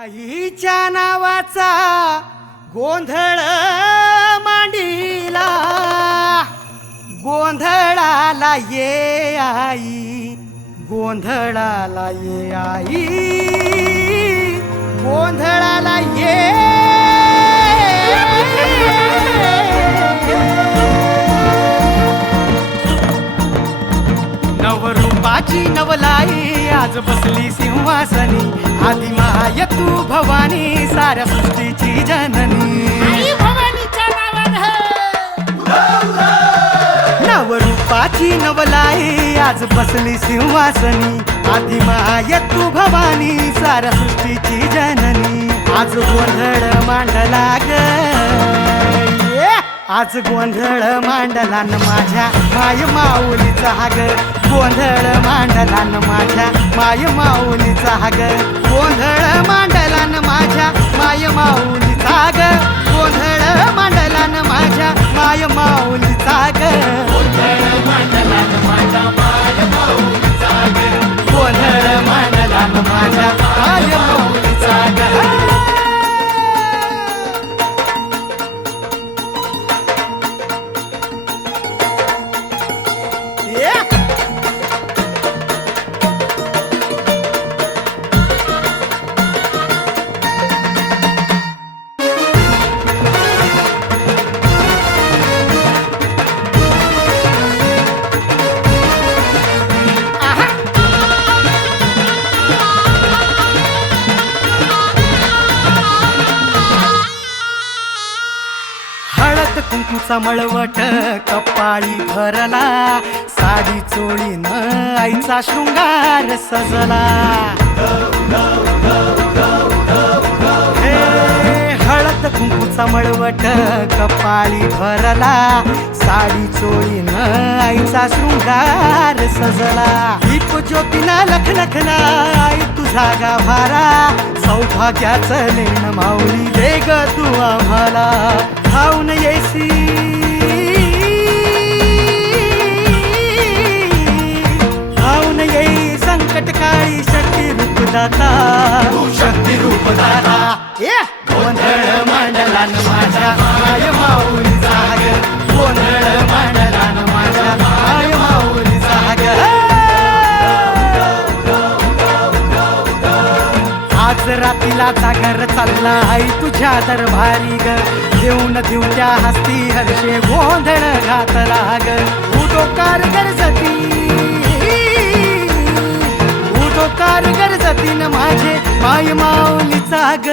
आईच्या नावाचा गोंधळ मांडीला, गोंधळाला ये आई, गोंधळाला ये आई, गोंधळाला ये. नवरूपाची नवलाई आज बसली सिंहासनी, आदि माय तू भवानी साऱ्या सृष्टीची जननी. आई भवानीच्या नावानं नवरूपाची नवलाई आज बसली सिंहासनी, आदि माय तू भवानी साऱ्या सृष्टीची जननी. आज गोंधळ मांडला ग, आज गोंधळ मांडला न माझ्या माय माऊलीचा हाग, गोंधळ मांडला न माझ्या माय माऊलीचा हाग, गोंधळ मांडला न माझ्या माय माऊलीचा हाग, गोंधळ मांडला न माझ्या माय माऊलीचा हाग, गोंधळ मांडला न माझ्या माय माऊलीचा हाग, गोंधळ मांडला न माझ्या माय माऊलीचा हाग. कुंकूचा मळवट कपाळी भरला, साडी चोळीन आईचा शृंगार सजला. हे हळद कुंकूचा मळवट कपाळी भरला, साडी चोळीन आईचा शृंगार सजला. दीप ज्योतीना लखलखना आई तुझा गाभारा, सौभाग्याचं लेण माऊली दे ग तू आम्हाला. धावून येसी धावून येई संकट काळी शक्ती रूपदाता, शक्ती रूपदाता. गोंधळ मांडला न माझ्या माय माऊलीचा हाग, गोंधळ मांडला न माझ्या माय माऊलीचा हाग. आज रातीला जागर चालला आई तुझ्या दरबारी ग, देऊन देऊन हस्ती हर्षे गोंधळ घातला ग. उठो कारगर जती, उठो कारगर जतीन माझे माय माऊलीचा ग.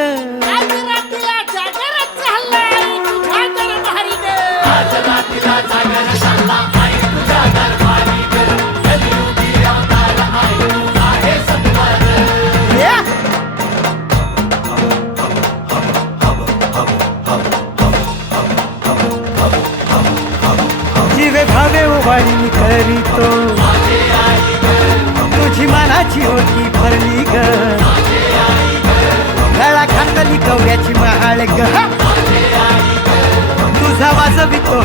आज रात्रीला जागरच झाला आई तुझ्या दरबारी ग, आज रातीला जागर चालला आई तुझ्या दरबारी ग, कलियुगी अवतार आई तू आहे सत्वर. जीवे भावे उभाळी मी करीतो, तुझी मनाची ओटी भरली ग, गळा खांदली कवड्याची महाळ ग, तुझा वाजवितो